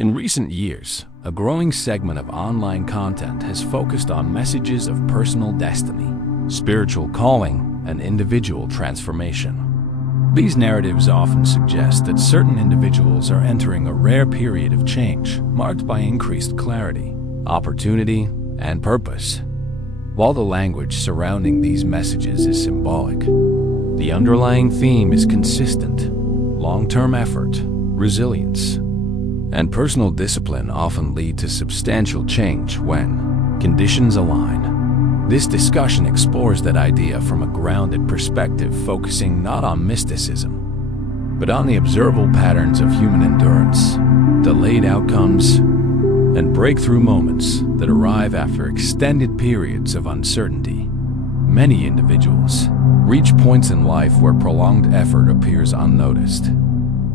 In recent years, a growing segment of online content has focused on messages of personal destiny, spiritual calling, and individual transformation. These narratives often suggest that certain individuals are entering a rare period of change, marked by increased clarity, opportunity, and purpose. While the language surrounding these messages is symbolic, the underlying theme is consistent. Long-term effort, resilience, and personal discipline often lead to substantial change when conditions align. This discussion explores that idea from a grounded perspective, focusing not on mysticism, but on the observable patterns of human endurance, delayed outcomes, and breakthrough moments that arrive after extended periods of uncertainty. Many individuals reach points in life where prolonged effort appears unnoticed.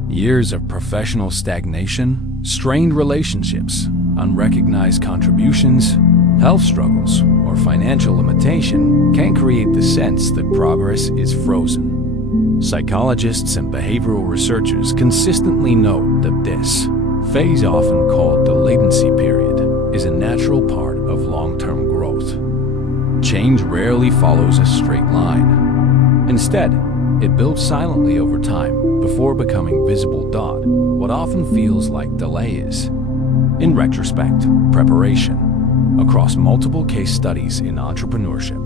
Years of professional stagnation, strained relationships, unrecognized contributions, health struggles, or financial limitation can create the sense that progress is frozen. Psychologists and behavioral researchers consistently note that this phase, often called the latency period, is a natural part of long-term growth. Change rarely follows a straight line. Instead, it builds silently over time before becoming visible. What often feels like delay is, in retrospect, preparation. Across multiple case studies in entrepreneurship,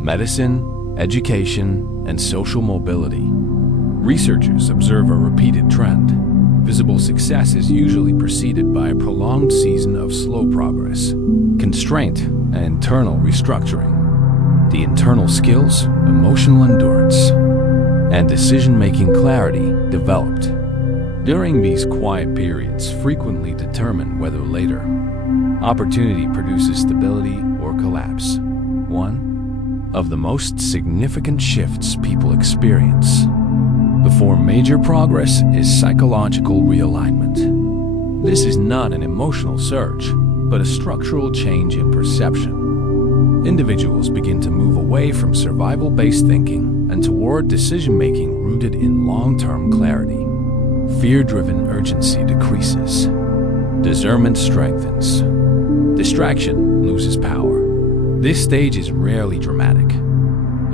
medicine, education, and social mobility, researchers observe a repeated trend. Visible success is usually preceded by a prolonged season of slow progress, constraint, and internal restructuring. The internal skills, emotional endurance, and decision-making clarity developed during these quiet periods frequently determine whether later opportunity produces stability or collapse. One of the most significant shifts people experience before major progress is psychological realignment. This is not an emotional surge, but a structural change in perception. Individuals begin to move away from survival-based thinking and toward decision-making rooted in long-term clarity. Fear-driven urgency decreases. Discernment strengthens. Distraction loses power. This stage is rarely dramatic.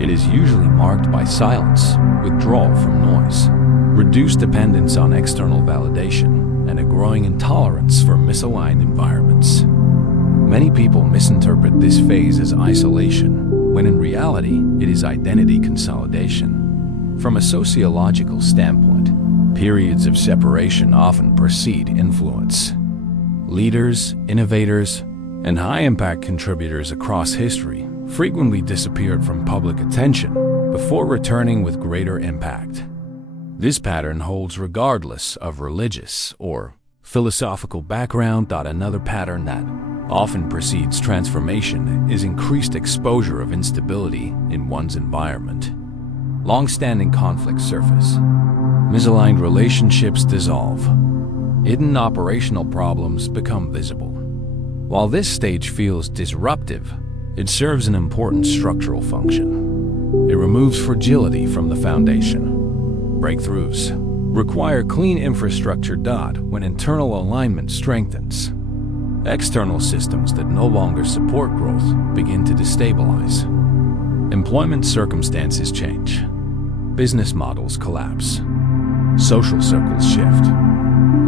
It is usually marked by silence, withdrawal from noise, reduced dependence on external validation, and a growing intolerance for misaligned environments. Many people misinterpret this phase as isolation, when in reality, it is identity consolidation. From a sociological standpoint, periods of separation often precede influence. Leaders, innovators, and high-impact contributors across history frequently disappeared from public attention before returning with greater impact. This pattern holds regardless of religious or philosophical background. Another pattern that often precedes transformation is increased exposure of instability in one's environment. Long-standing conflicts surface. Misaligned relationships dissolve. Hidden operational problems become visible. While this stage feels disruptive, it serves an important structural function. It removes fragility from the foundation. Breakthroughs require clean infrastructure. When internal alignment strengthens, external systems that no longer support growth begin to destabilize. Employment circumstances change. Business models collapse. Social circles shift.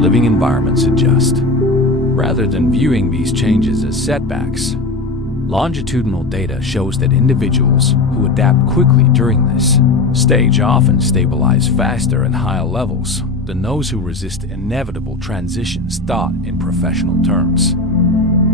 Living environments adjust. Rather than viewing these changes as setbacks, longitudinal data shows that individuals who adapt quickly during this stage often stabilize faster at higher levels than those who resist inevitable transitions. In professional terms,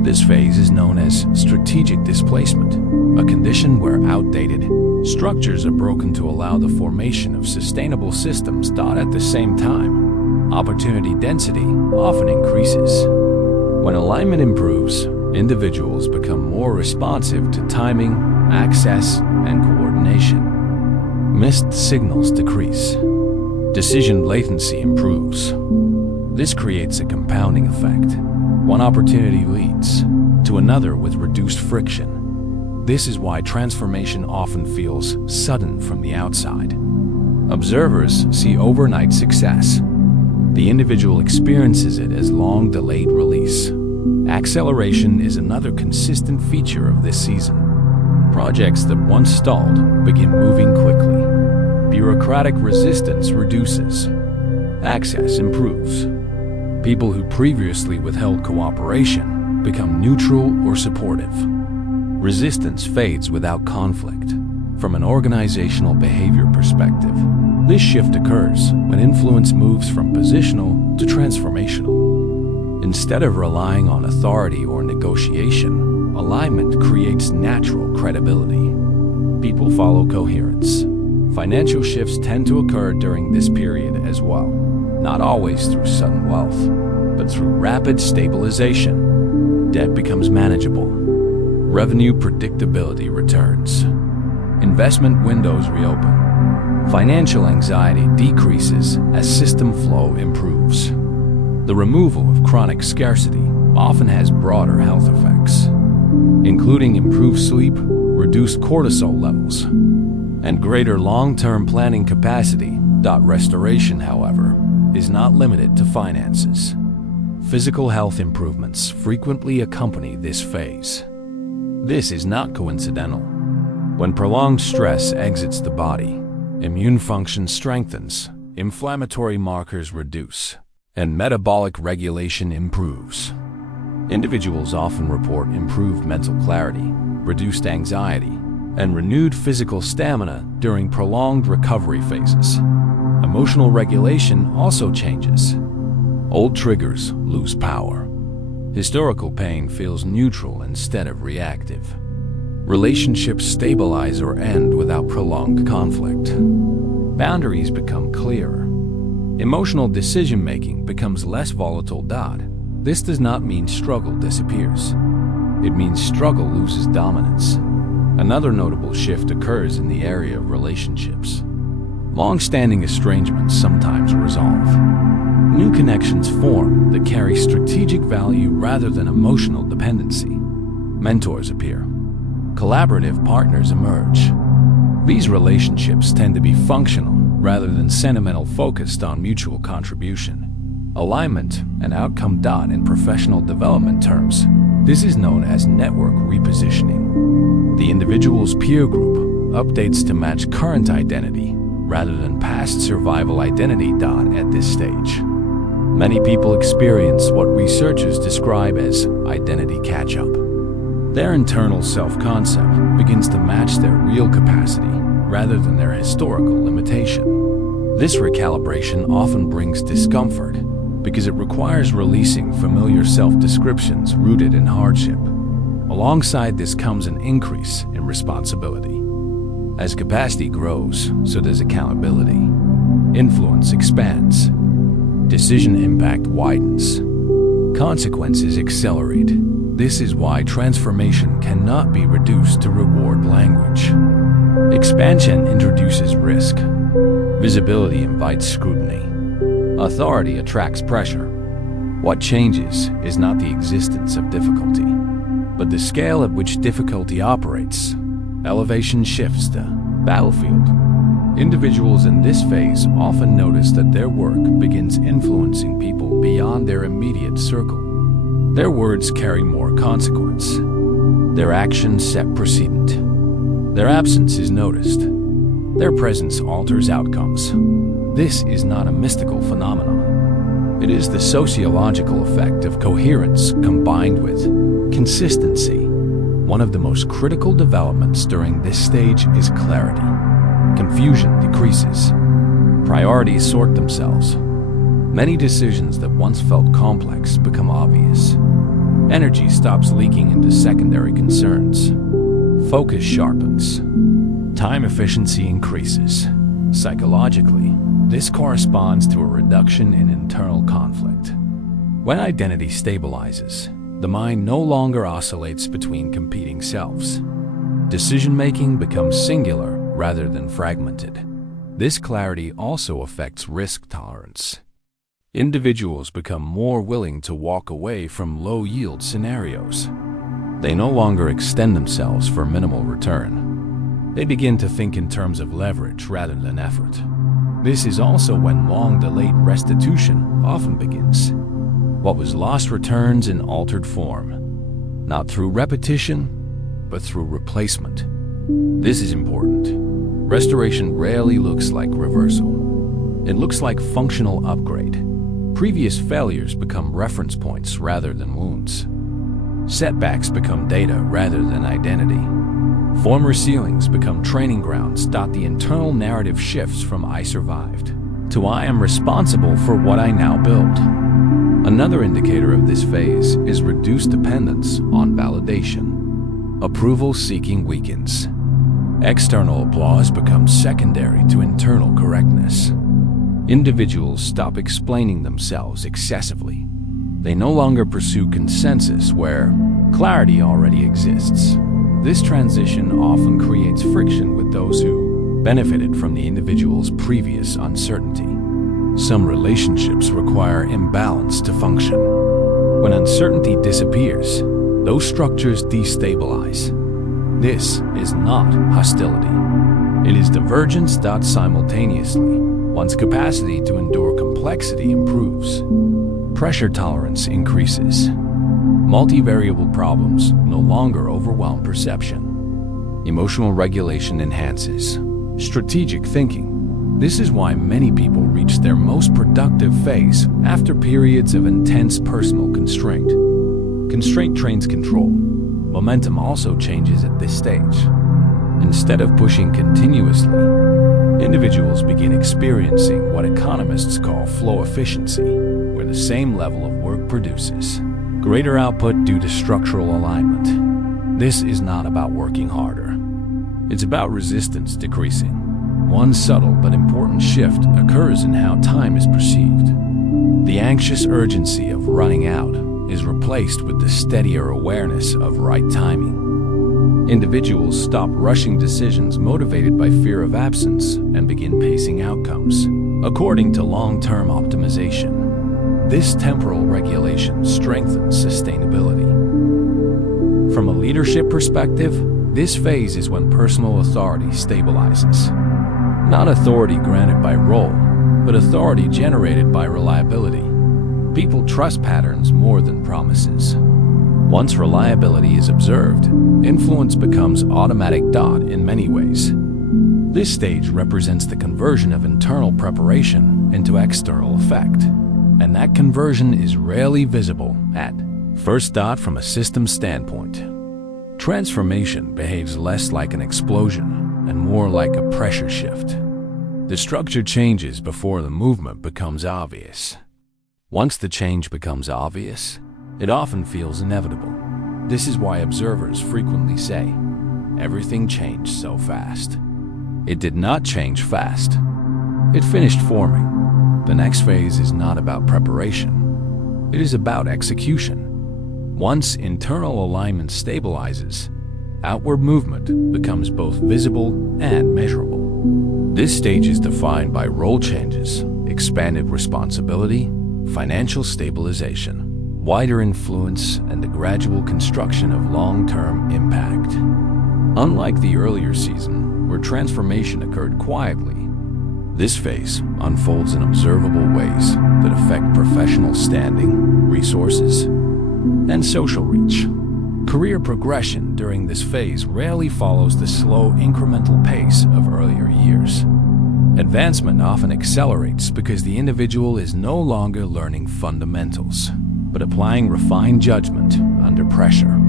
this phase is known as strategic displacement, a condition where outdated structures are broken to allow the formation of sustainable systems. At the same time, opportunity density often increases. When alignment improves, individuals become more responsive to timing, access, and coordination. Missed signals decrease. Decision latency improves. This creates a compounding effect. One opportunity leads to another with reduced friction. This is why transformation often feels sudden from the outside. Observers see overnight success, The individual experiences it as long-delayed release. Acceleration is another consistent feature of this season. Projects that once stalled begin moving quickly. Bureaucratic resistance reduces. Access improves. People who previously withheld cooperation become neutral or supportive. Resistance fades without conflict. From an organizational behavior perspective, this shift occurs when influence moves from positional to transformational. Instead of relying on authority or negotiation, alignment creates natural credibility. People follow coherence. Financial shifts tend to occur during this period as well, not always through sudden wealth, but through rapid stabilization. Debt becomes manageable. Revenue predictability returns. Investment windows reopen. Financial anxiety decreases as system flow improves. The removal of chronic scarcity often has broader health effects, including improved sleep, reduced cortisol levels, and greater long-term planning capacity. Restoration, however, is not limited to finances. Physical health improvements frequently accompany this phase. This is not coincidental. When prolonged stress exits the body, immune function strengthens, inflammatory markers reduce, and metabolic regulation improves. Individuals often report improved mental clarity, reduced anxiety, and renewed physical stamina during prolonged recovery phases. Emotional regulation also changes. Old triggers lose power. Historical pain feels neutral instead of reactive. Relationships stabilize or end without prolonged conflict. Boundaries become clearer. Emotional decision-making becomes less volatile. This does not mean struggle disappears. It means struggle loses dominance. Another notable shift occurs in the area of relationships. Long-standing estrangements sometimes resolve. New connections form that carry strategic value rather than emotional dependency. Mentors appear. Collaborative partners emerge. These relationships tend to be functional rather than sentimental, focused on mutual contribution, alignment, and outcome. In professional development terms, this is known as network repositioning. The individual's peer group updates to match current identity rather than past survival identity. At this stage, many people experience what researchers describe as identity catch-up. Their internal self-concept begins to match their real capacity rather than their historical limitation. This recalibration often brings discomfort because it requires releasing familiar self-descriptions rooted in hardship. Alongside this comes an increase in responsibility. As capacity grows, so does accountability. Influence expands. Decision impact widens. Consequences accelerate. This is why transformation cannot be reduced to reward language. Expansion introduces risk. Visibility invites scrutiny. Authority attracts pressure. What changes is not the existence of difficulty, but the scale at which difficulty operates. Elevation shifts the battlefield. Individuals in this phase often notice that their work begins influencing people beyond their immediate circle. Their words carry more consequence. Their actions set precedent. Their absence is noticed. Their presence alters outcomes. This is not a mystical phenomenon. It is the sociological effect of coherence combined with consistency. One of the most critical developments during this stage is clarity. Confusion decreases. Priorities sort themselves. Many decisions that once felt complex become obvious. Energy stops leaking into secondary concerns. Focus sharpens. Time efficiency increases. Psychologically, this corresponds to a reduction in internal conflict. When identity stabilizes, the mind no longer oscillates between competing selves. Decision-making becomes singular rather than fragmented. This clarity also affects risk tolerance. Individuals become more willing to walk away from low-yield scenarios. They no longer extend themselves for minimal return. They begin to think in terms of leverage rather than effort. This is also when long-delayed restitution often begins. What was lost returns in altered form, not through repetition, but through replacement. This is important. Restoration rarely looks like reversal. It looks like functional upgrade. Previous failures become reference points rather than wounds. Setbacks become data rather than identity. Former ceilings become training grounds. The internal narrative shifts from "I survived" to "I am responsible for what I now build." Another indicator of this phase is reduced dependence on validation. Approval seeking weakens. External applause becomes secondary to internal correctness. Individuals stop explaining themselves excessively. They no longer pursue consensus where clarity already exists. This transition often creates friction with those who benefited from the individual's previous uncertainty. Some relationships require imbalance to function. When uncertainty disappears, those structures destabilize. This is not hostility. It is divergence. Simultaneously, one's capacity to endure complexity improves. Pressure tolerance increases. Multivariable problems no longer overwhelm perception. Emotional regulation enhances. Strategic thinking. This is why many people reach their most productive phase after periods of intense personal constraint. Constraint trains control. Momentum also changes at this stage. Instead of pushing continuously, individuals begin experiencing what economists call flow efficiency, where the same level of work produces greater output due to structural alignment. This is not about working harder. It's about resistance decreasing. One subtle but important shift occurs in how time is perceived. The anxious urgency of running out is replaced with the steadier awareness of right timing. Individuals stop rushing decisions motivated by fear of absence and begin pacing outcomes according to long-term optimization. This temporal regulation strengthens sustainability. From a leadership perspective, this phase is when personal authority stabilizes. Not authority granted by role, but authority generated by reliability. People trust patterns more than promises. Once reliability is observed, influence becomes automatic. In many ways, this stage represents the conversion of internal preparation into external effect, and that conversion is rarely visible at first. From a system standpoint, transformation behaves less like an explosion and more like a pressure shift. The structure changes before the movement becomes obvious. Once the change becomes obvious, it often feels inevitable. This is why observers frequently say, "Everything changed so fast." It did not change fast. It finished forming. The next phase is not about preparation. It is about execution. Once internal alignment stabilizes, outward movement becomes both visible and measurable. This stage is defined by role changes, expanded responsibility, financial stabilization, wider influence, and the gradual construction of long-term impact. Unlike the earlier season, where transformation occurred quietly, this phase unfolds in observable ways that affect professional standing, resources, and social reach. Career progression during this phase rarely follows the slow, incremental pace of earlier years. Advancement often accelerates because the individual is no longer learning fundamentals, but applying refined judgment under pressure.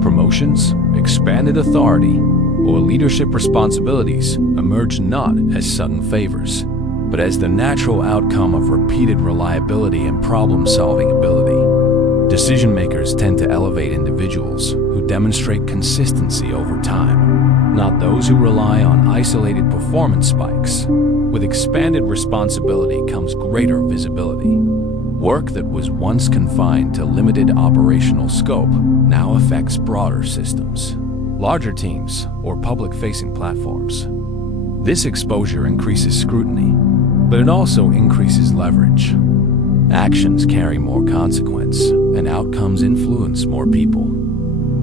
Promotions, expanded authority, or leadership responsibilities emerge not as sudden favors, but as the natural outcome of repeated reliability and problem-solving ability. Decision makers tend to elevate individuals who demonstrate consistency over time, not those who rely on isolated performance spikes. With expanded responsibility comes greater visibility. Work that was once confined to limited operational scope now affects broader systems, larger teams, or public-facing platforms. This exposure increases scrutiny, but it also increases leverage. Actions carry more consequence, and outcomes influence more people.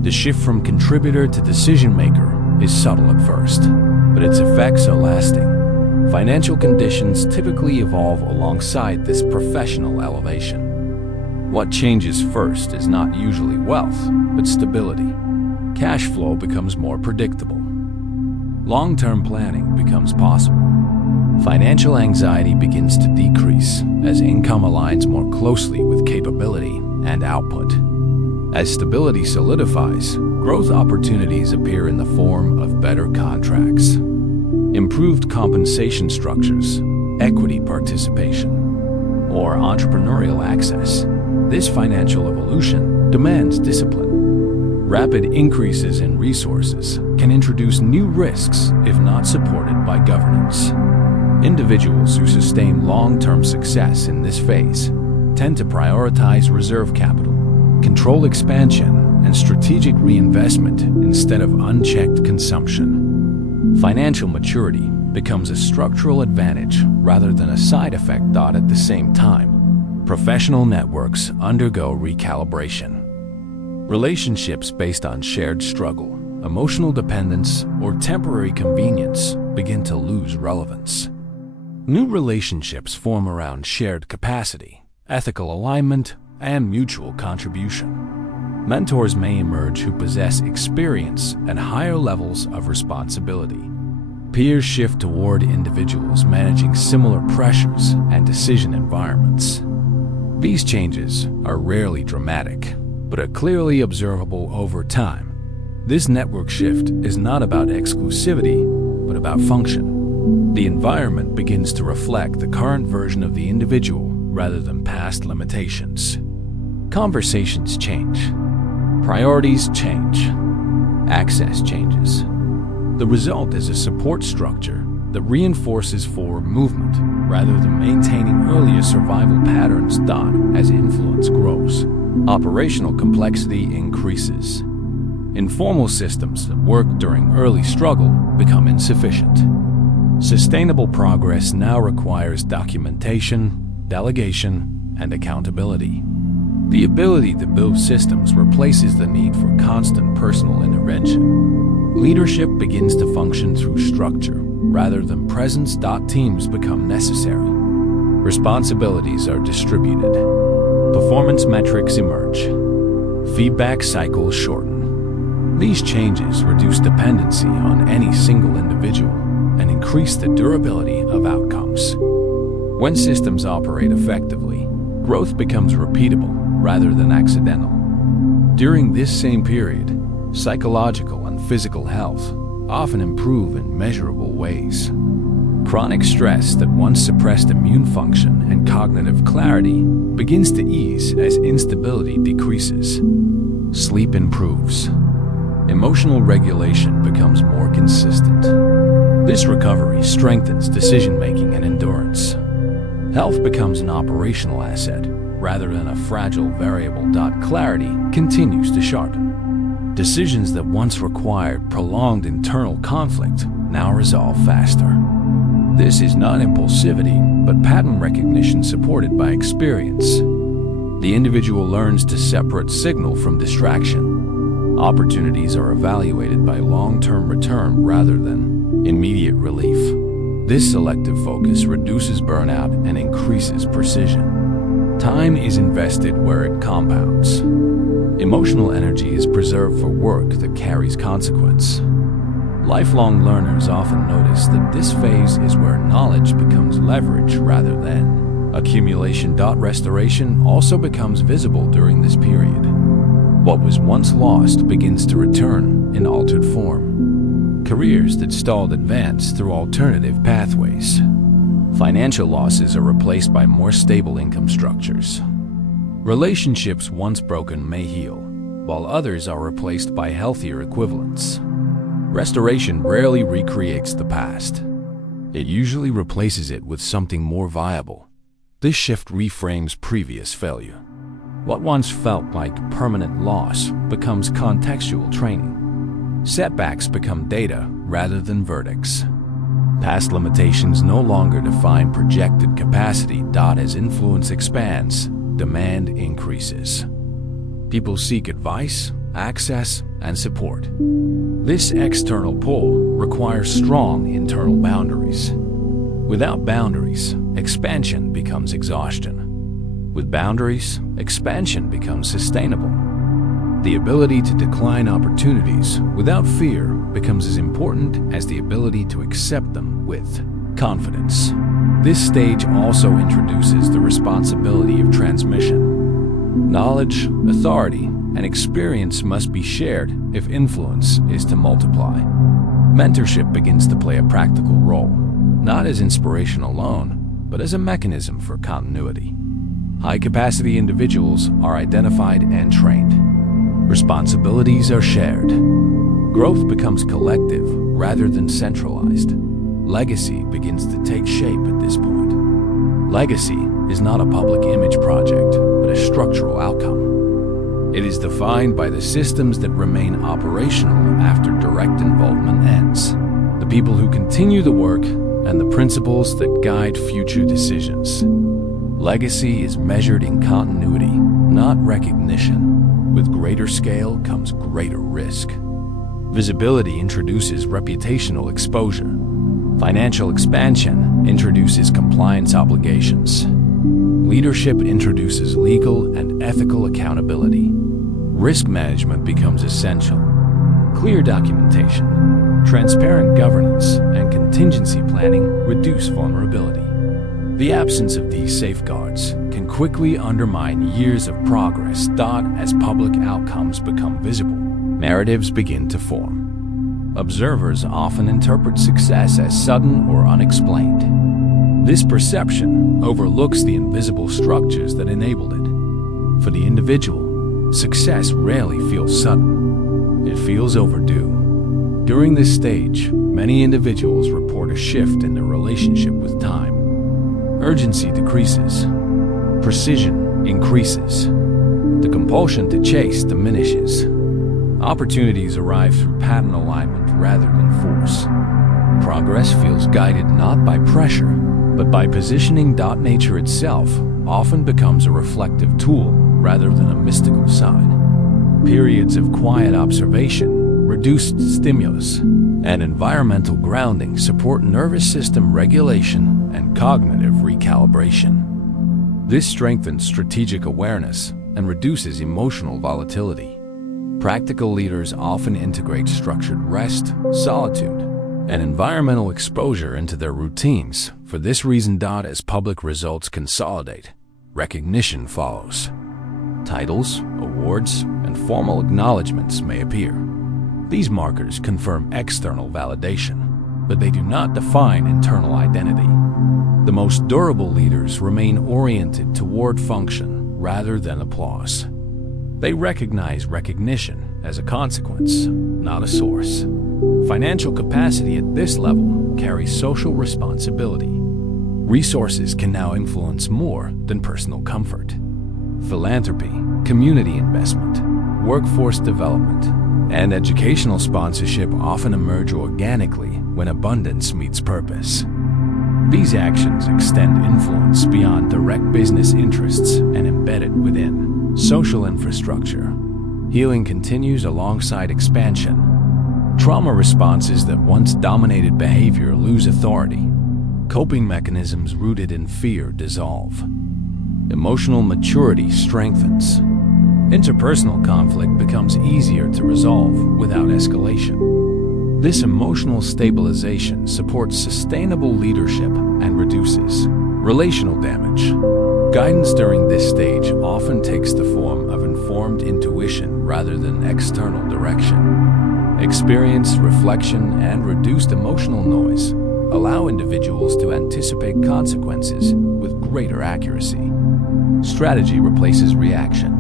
The shift from contributor to decision maker is subtle at first, but its effects are lasting. Financial conditions typically evolve alongside this professional elevation. What changes first is not usually wealth, but stability. Cash flow becomes more predictable. Long-term planning becomes possible. Financial anxiety begins to decrease as income aligns more closely with capability and output. As stability solidifies, growth opportunities appear in the form of better contracts, improved compensation structures, equity participation, or entrepreneurial access. This financial evolution demands discipline. Rapid increases in resources can introduce new risks if not supported by governance. Individuals who sustain long-term success in this phase tend to prioritize reserve capital, control expansion, and strategic reinvestment instead of unchecked consumption. Financial maturity becomes a structural advantage rather than a side effect. At the same time, professional networks undergo recalibration. Relationships based on shared struggle, emotional dependence, or temporary convenience begin to lose relevance. New relationships form around shared capacity, ethical alignment, and mutual contribution. Mentors may emerge who possess experience and higher levels of responsibility. Peers shift toward individuals managing similar pressures and decision environments. These changes are rarely dramatic, but are clearly observable over time. This network shift is not about exclusivity, but about function. The environment begins to reflect the current version of the individual rather than past limitations. Conversations change. Priorities change. Access changes. The result is a support structure that reinforces forward movement rather than maintaining earlier survival patterns. As influence grows, operational complexity increases. Informal systems that worked during early struggle become insufficient. Sustainable progress now requires documentation, delegation, and accountability. The ability to build systems replaces the need for constant personal intervention. Leadership begins to function through structure rather than presence. Teams become necessary. Responsibilities are distributed. Performance metrics emerge. Feedback cycles shorten. These changes reduce dependency on any single individual and increase the durability of outcomes. When systems operate effectively, growth becomes repeatable rather than accidental. During this same period, psychological and physical health often improve in measurable ways. Chronic stress that once suppressed immune function and cognitive clarity begins to ease as instability decreases. Sleep improves. Emotional regulation becomes more consistent. This recovery strengthens decision-making and endurance. Health becomes an operational asset rather than a fragile variable. Clarity continues to sharpen. Decisions that once required prolonged internal conflict now resolve faster. This is not impulsivity, but pattern recognition supported by experience. The individual learns to separate signal from distraction. Opportunities are evaluated by long-term return rather than immediate relief. This selective focus reduces burnout and increases precision. Time is invested where it compounds. Emotional energy is preserved for work that carries consequence. Lifelong learners often notice that this phase is where knowledge becomes leverage rather than accumulation. Restoration also becomes visible during this period. What was once lost begins to return in altered form. Careers that stalled advance through alternative pathways. Financial losses are replaced by more stable income structures. Relationships once broken may heal, while others are replaced by healthier equivalents. Restoration rarely recreates the past. It usually replaces it with something more viable. This shift reframes previous failure. What once felt like permanent loss becomes contextual training. Setbacks become data rather than verdicts. Past limitations no longer define projected capacity. As influence expands, demand increases. People seek advice, access, and support. This external pull requires strong internal boundaries. Without boundaries, expansion becomes exhaustion. With boundaries, expansion becomes sustainable. The ability to decline opportunities without fear becomes as important as the ability to accept them with confidence. This stage also introduces the responsibility of transmission. Knowledge, authority, and experience must be shared if influence is to multiply. Mentorship begins to play a practical role, not as inspiration alone, but as a mechanism for continuity. High-capacity individuals are identified and trained. Responsibilities are shared. Growth becomes collective rather than centralized. Legacy begins to take shape at this point. Legacy is not a public image project, but a structural outcome. It is defined by the systems that remain operational after direct involvement ends, the people who continue the work, and the principles that guide future decisions. Legacy is measured in continuity, not recognition. With greater scale comes greater risk. Visibility introduces reputational exposure. Financial expansion introduces compliance obligations. Leadership introduces legal and ethical accountability. Risk management becomes essential. Clear documentation, transparent governance, and contingency planning reduce vulnerability. The absence of these safeguards can quickly undermine years of progress. As public outcomes become visible, narratives begin to form. Observers often interpret success as sudden or unexplained. This perception overlooks the invisible structures that enabled it. For the individual, success rarely feels sudden. It feels overdue. During this stage, many individuals report a shift in their relationship with time. Urgency decreases. Precision increases. The compulsion to chase diminishes. Opportunities arrive through pattern alignment rather than force. Progress feels guided not by pressure, but by positioning. Nature itself often becomes a reflective tool rather than a mystical sign. Periods of quiet observation, reduced stimulus, and environmental grounding support nervous system regulation and cognitive recalibration. This strengthens strategic awareness and reduces emotional volatility. Practical leaders often integrate structured rest, solitude, and environmental exposure into their routines. For this reason, as public results consolidate, recognition follows. Titles, awards, and formal acknowledgments may appear. These markers confirm external validation, but they do not define internal identity. The most durable leaders remain oriented toward function rather than applause. They recognize recognition as a consequence, not a source. Financial capacity at this level carries social responsibility. Resources can now influence more than personal comfort. Philanthropy, community investment, workforce development, and educational sponsorship often emerge organically when abundance meets purpose. These actions extend influence beyond direct business interests and embed it within social infrastructure. Healing continues alongside expansion. Trauma responses that once dominated behavior lose authority. Coping mechanisms rooted in fear dissolve. Emotional maturity strengthens. Interpersonal conflict becomes easier to resolve without escalation. This emotional stabilization supports sustainable leadership and reduces relational damage. Guidance during this stage often takes the form of informed intuition rather than external direction. Experience, reflection, and reduced emotional noise allow individuals to anticipate consequences with greater accuracy. Strategy replaces reaction.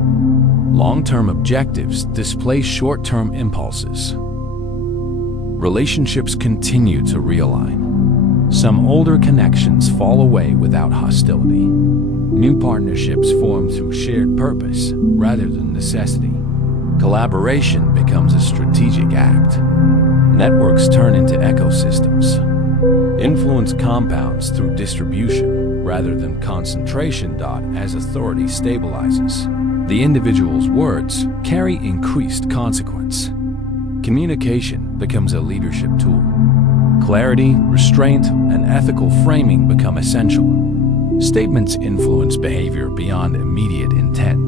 Long-term objectives displace short-term impulses. Relationships continue to realign. Some older connections fall away without hostility. New partnerships form through shared purpose rather than necessity. Collaboration becomes a strategic act. Networks turn into ecosystems. Influence compounds through distribution rather than concentration. As authority stabilizes, the individual's words carry increased consequence. Communication becomes a leadership tool. Clarity, restraint, and ethical framing become essential. Statements influence behavior beyond immediate intent.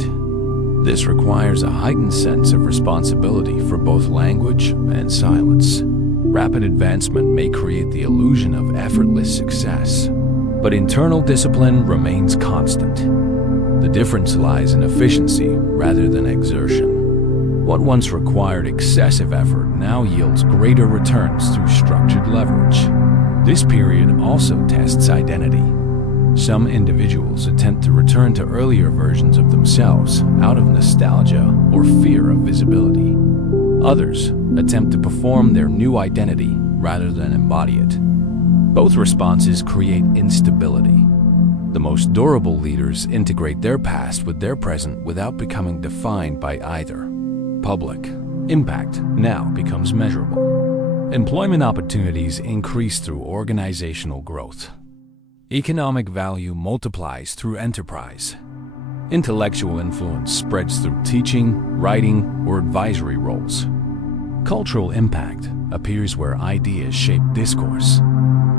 This requires a heightened sense of responsibility for both language and silence. Rapid advancement may create the illusion of effortless success, but internal discipline remains constant. The difference lies in efficiency rather than exertion. What once required excessive effort now yields greater returns through structured leverage. This period also tests identity. Some individuals attempt to return to earlier versions of themselves out of nostalgia or fear of visibility. Others attempt to perform their new identity rather than embody it. Both responses create instability. The most durable leaders integrate their past with their present without becoming defined by either. Public impact now becomes measurable. Employment opportunities increase through organizational growth. Economic value multiplies through enterprise. Intellectual influence spreads through teaching, writing, or advisory roles. Cultural impact appears where ideas shape discourse.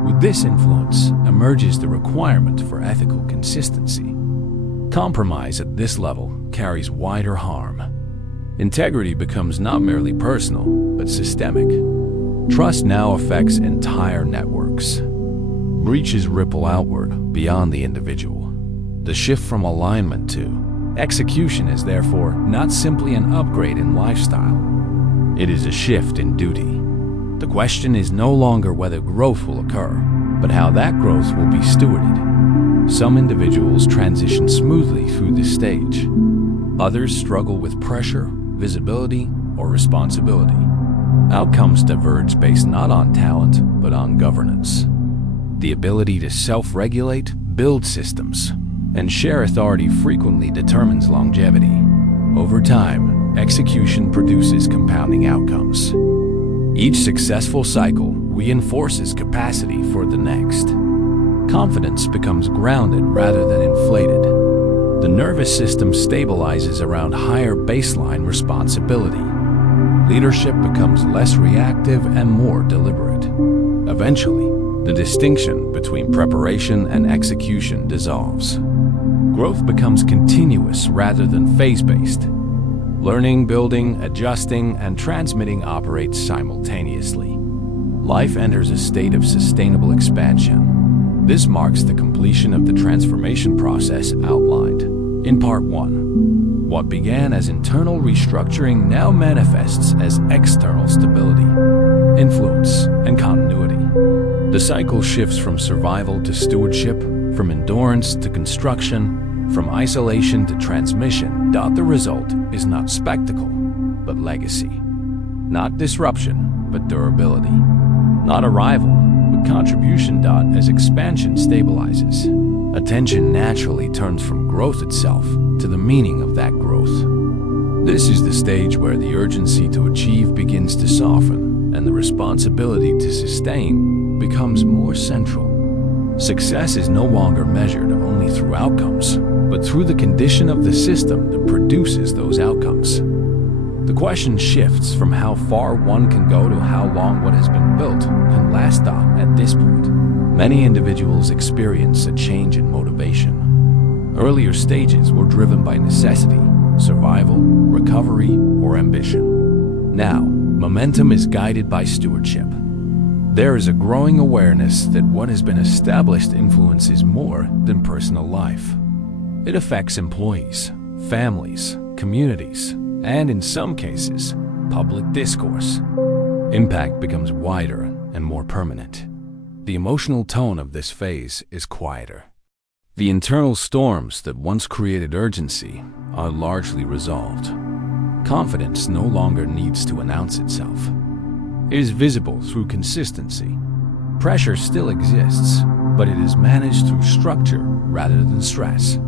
With this influence emerges the requirement for ethical consistency. Compromise at this level carries wider harm. Integrity becomes not merely personal, but systemic. Trust now affects entire networks. Breaches ripple outward beyond the individual. The shift from alignment to execution is therefore not simply an upgrade in lifestyle. It is a shift in duty. The question is no longer whether growth will occur, but how that growth will be stewarded. Some individuals transition smoothly through this stage. Others struggle with pressure, visibility, or responsibility. Outcomes diverge based not on talent, but on governance. The ability to self-regulate, build systems, and share authority frequently determines longevity. Over time, execution produces compounding outcomes. Each successful cycle reinforces capacity for the next. Confidence becomes grounded rather than inflated. The nervous system stabilizes around higher baseline responsibility. Leadership becomes less reactive and more deliberate. Eventually, the distinction between preparation and execution dissolves. Growth becomes continuous rather than phase-based. Learning, building, adjusting, and transmitting operate simultaneously. Life enters a state of sustainable expansion. This marks the completion of the transformation process outlined in Part 1. What began as internal restructuring now manifests as external stability, influence, and continuity. The cycle shifts from survival to stewardship, from endurance to construction, from isolation to transmission. The result is not spectacle, but legacy. Not disruption, but durability. Not arrival, but contribution. As expansion stabilizes, attention naturally turns from growth itself to the meaning of that growth. This is the stage where the urgency to achieve begins to soften, and the responsibility to sustain becomes more central. Success is no longer measured only through outcomes, but through the condition of the system that produces those outcomes. The question shifts from how far one can go to how long what has been built can last. At this point, many individuals experience a change in motivation. Earlier stages were driven by necessity, survival, recovery, or ambition. Now, momentum is guided by stewardship. There is a growing awareness that what has been established influences more than personal life. It affects employees, families, communities, and in some cases, public discourse. Impact becomes wider and more permanent. The emotional tone of this phase is quieter. The internal storms that once created urgency are largely resolved. Confidence no longer needs to announce itself. It is visible through consistency. Pressure still exists, but it is managed through structure rather than stress.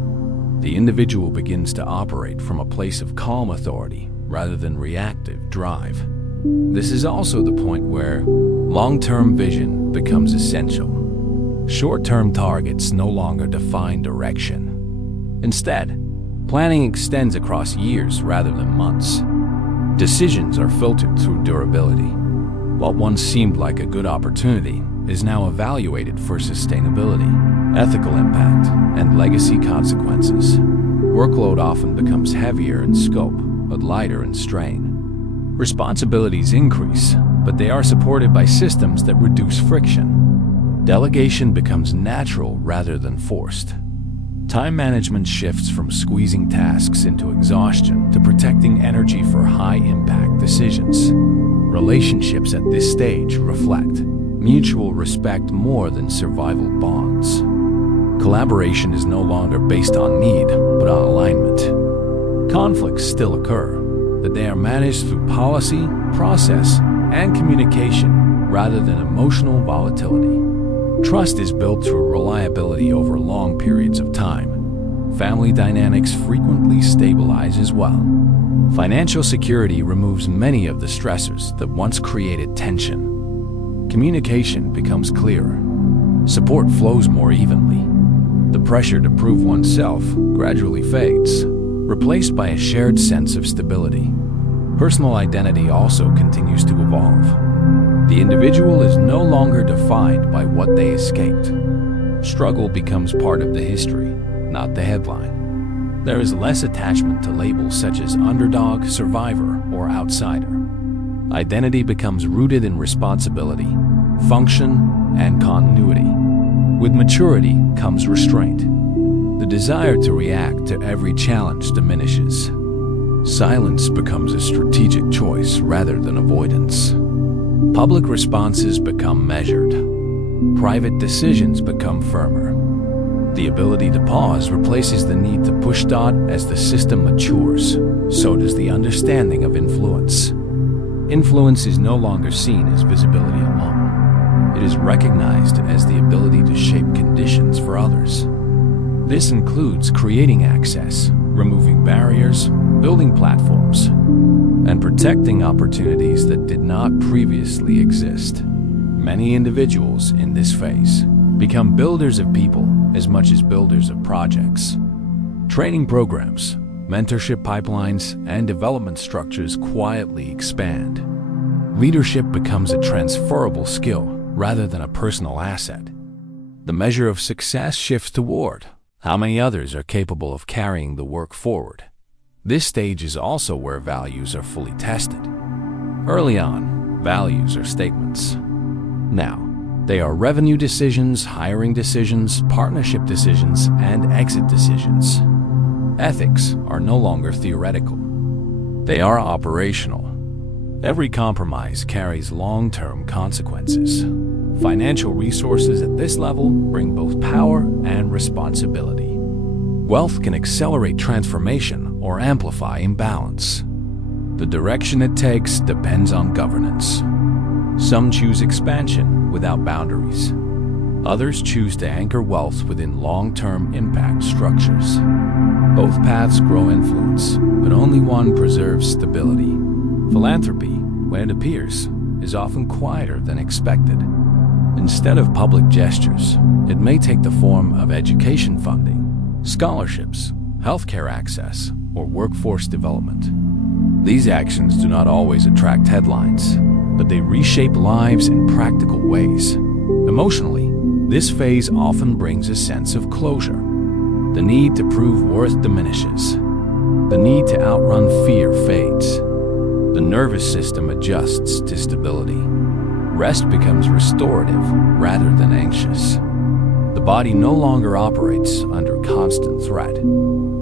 The individual begins to operate from a place of calm authority rather than reactive drive. This is also the point where long-term vision becomes essential. Short-term targets no longer define direction. Instead, planning extends across years rather than months. Decisions are filtered through durability. What once seemed like a good opportunity is now evaluated for sustainability, ethical impact, and legacy consequences. Workload often becomes heavier in scope, but lighter in strain. Responsibilities increase, but they are supported by systems that reduce friction. Delegation becomes natural rather than forced. Time management shifts from squeezing tasks into exhaustion to protecting energy for high-impact decisions. Relationships at this stage reflect mutual respect more than survival bonds. Collaboration is no longer based on need, but on alignment. Conflicts still occur, but they are managed through policy, process, and communication rather than emotional volatility. Trust is built through reliability over long periods of time. Family dynamics frequently stabilize as well. Financial security removes many of the stressors that once created tension. Communication becomes clearer. Support flows more evenly. The pressure to prove oneself gradually fades, replaced by a shared sense of stability. Personal identity also continues to evolve. The individual is no longer defined by what they escaped. Struggle becomes part of the history, not the headline. There is less attachment to labels such as underdog, survivor, or outsider. Identity becomes rooted in responsibility, function, and continuity. With maturity comes restraint. The desire to react to every challenge diminishes. Silence becomes a strategic choice rather than avoidance. Public responses become measured. Private decisions become firmer. The ability to pause replaces the need to push as the system matures. So does the understanding of influence. Influence is no longer seen as visibility alone. It is recognized as the ability to shape conditions for others. This includes creating access, removing barriers, building platforms, and protecting opportunities that did not previously exist. Many individuals in this phase become builders of people as much as builders of projects. Training programs, mentorship pipelines, and development structures quietly expand. Leadership becomes a transferable skill rather than a personal asset. The measure of success shifts toward how many others are capable of carrying the work forward. This stage is also where values are fully tested. Early on, values are statements. Now, they are revenue decisions, hiring decisions, partnership decisions, and exit decisions. Ethics are no longer theoretical. They are operational. Every compromise carries long-term consequences. Financial resources at this level bring both power and responsibility. Wealth can accelerate transformation or amplify imbalance. The direction it takes depends on governance. Some choose expansion without boundaries. Others choose to anchor wealth within long-term impact structures. Both paths grow influence, but only one preserves stability. Philanthropy, when it appears, is often quieter than expected. Instead of public gestures, it may take the form of education funding, scholarships, healthcare access, or workforce development. These actions do not always attract headlines, but they reshape lives in practical ways. Emotionally, this phase often brings a sense of closure. The need to prove worth diminishes. The need to outrun fear fades. The nervous system adjusts to stability. Rest becomes restorative rather than anxious. The body no longer operates under constant threat.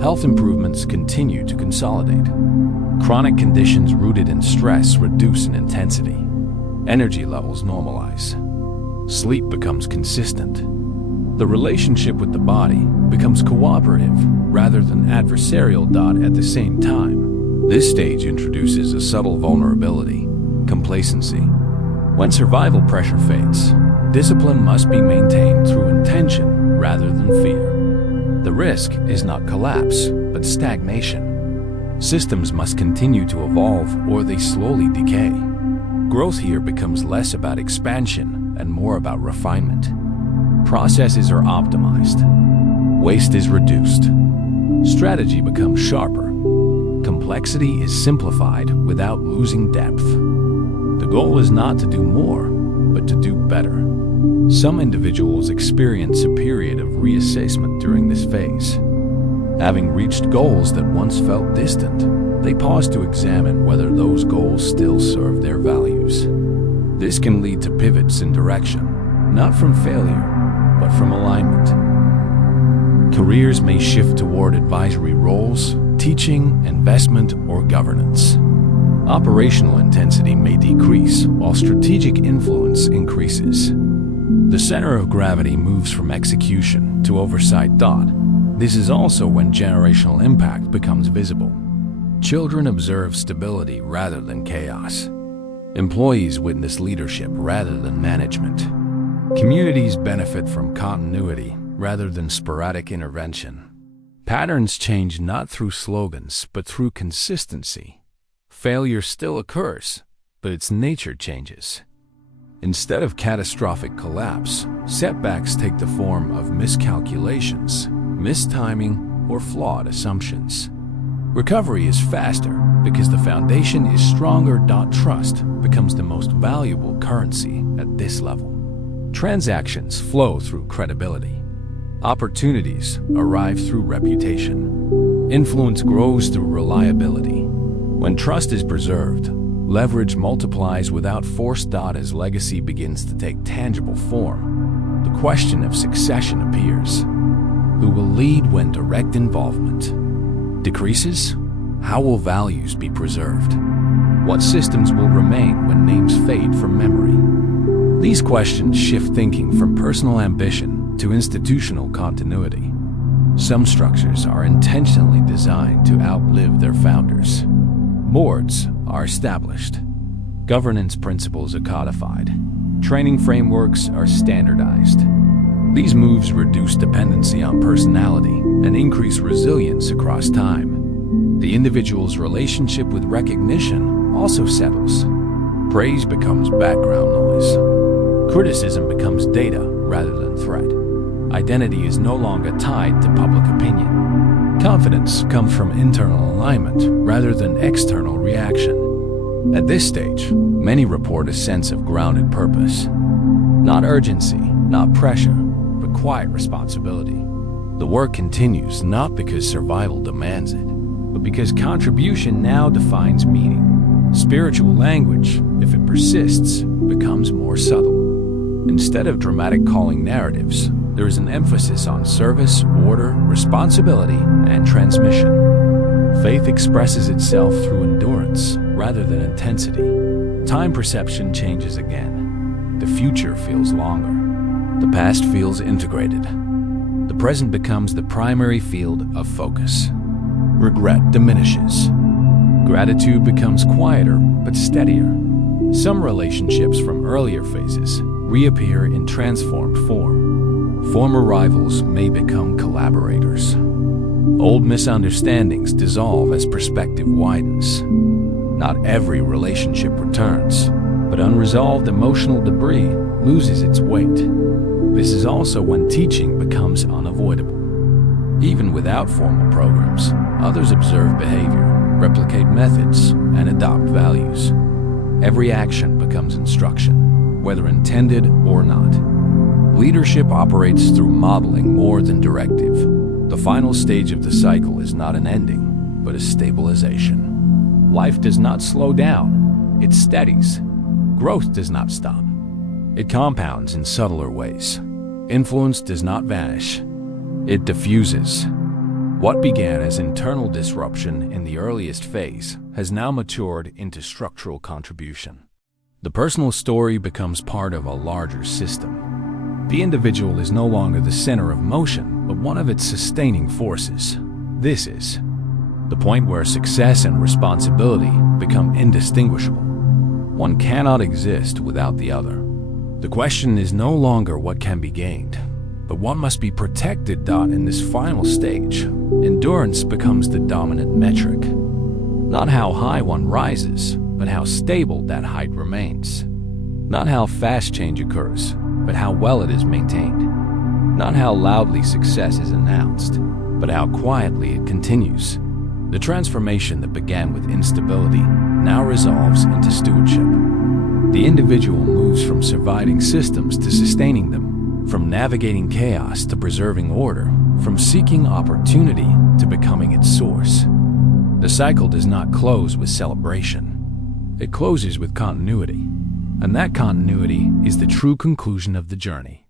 Health improvements continue to consolidate. Chronic conditions rooted in stress reduce in intensity. Energy levels normalize. Sleep becomes consistent. The relationship with the body becomes cooperative rather than adversarial. At the same time, this stage introduces a subtle vulnerability, complacency. When survival pressure fades, discipline must be maintained through intention rather than fear. The risk is not collapse, but stagnation. Systems must continue to evolve or they slowly decay. Growth here becomes less about expansion and more about refinement. Processes are optimized. Waste is reduced. Strategy becomes sharper. Complexity is simplified without losing depth. The goal is not to do more, but to do better. Some individuals experience a period of reassessment during this phase. Having reached goals that once felt distant, they pause to examine whether those goals still serve their values. This can lead to pivots in direction, not from failure, but from alignment. Careers may shift toward advisory roles, teaching, investment, or governance. Operational intensity may decrease while strategic influence increases. The center of gravity moves from execution to oversight thought. This is also when generational impact becomes visible. Children observe stability rather than chaos. Employees witness leadership rather than management. Communities benefit from continuity rather than sporadic intervention. Patterns change not through slogans, but through consistency. Failure still occurs, but its nature changes. Instead of catastrophic collapse, setbacks take the form of miscalculations, mistiming, or flawed assumptions. Recovery is faster because the foundation is stronger. Trust becomes the most valuable currency at this level. Transactions flow through credibility. Opportunities arrive through reputation. Influence grows through reliability. When trust is preserved, leverage multiplies without force. As legacy begins to take tangible form, the question of succession appears. Who will lead when direct involvement decreases? How will values be preserved? What systems will remain when names fade from memory? These questions shift thinking from personal ambition to institutional continuity. Some structures are intentionally designed to outlive their founders. Boards are established. Governance principles are codified. Training frameworks are standardized. These moves reduce dependency on personality and increase resilience across time. The individual's relationship with recognition also settles. Praise becomes background noise. Criticism becomes data rather than threat. Identity is no longer tied to public opinion. Confidence comes from internal alignment rather than external reaction. At this stage, many report a sense of grounded purpose. Not urgency, not pressure, but quiet responsibility. The work continues not because survival demands it, but because contribution now defines meaning. Spiritual language, if it persists, becomes more subtle. Instead of dramatic calling narratives, there is an emphasis on service, order, responsibility, and transmission. Faith expresses itself through endurance rather than intensity. Time perception changes again. The future feels longer. The past feels integrated. The present becomes the primary field of focus. Regret diminishes. Gratitude becomes quieter but steadier. Some relationships from earlier phases reappear in transformed form. Former rivals may become collaborators. Old misunderstandings dissolve as perspective widens. Not every relationship returns, but unresolved emotional debris loses its weight. This is also when teaching becomes unavoidable. Even without formal programs, others observe behavior, replicate methods, and adopt values. Every action becomes instruction, whether intended or not. Leadership operates through modeling more than directive. The final stage of the cycle is not an ending, but a stabilization. Life does not slow down, it steadies. Growth does not stop. It compounds in subtler ways. Influence does not vanish, it diffuses. What began as internal disruption in the earliest phase has now matured into structural contribution. The personal story becomes part of a larger system. The individual is no longer the center of motion, but one of its sustaining forces. This is the point where success and responsibility become indistinguishable. One cannot exist without the other. The question is no longer what can be gained, but what must be protected. In this final stage, endurance becomes the dominant metric. Not how high one rises, but how stable that height remains. Not how fast change occurs, but how well it is maintained. Not how loudly success is announced, but how quietly it continues. The transformation that began with instability now resolves into stewardship. The individual moves from surviving systems to sustaining them, from navigating chaos to preserving order, from seeking opportunity to becoming its source. The cycle does not close with celebration. It closes with continuity. And that continuity is the true conclusion of the journey.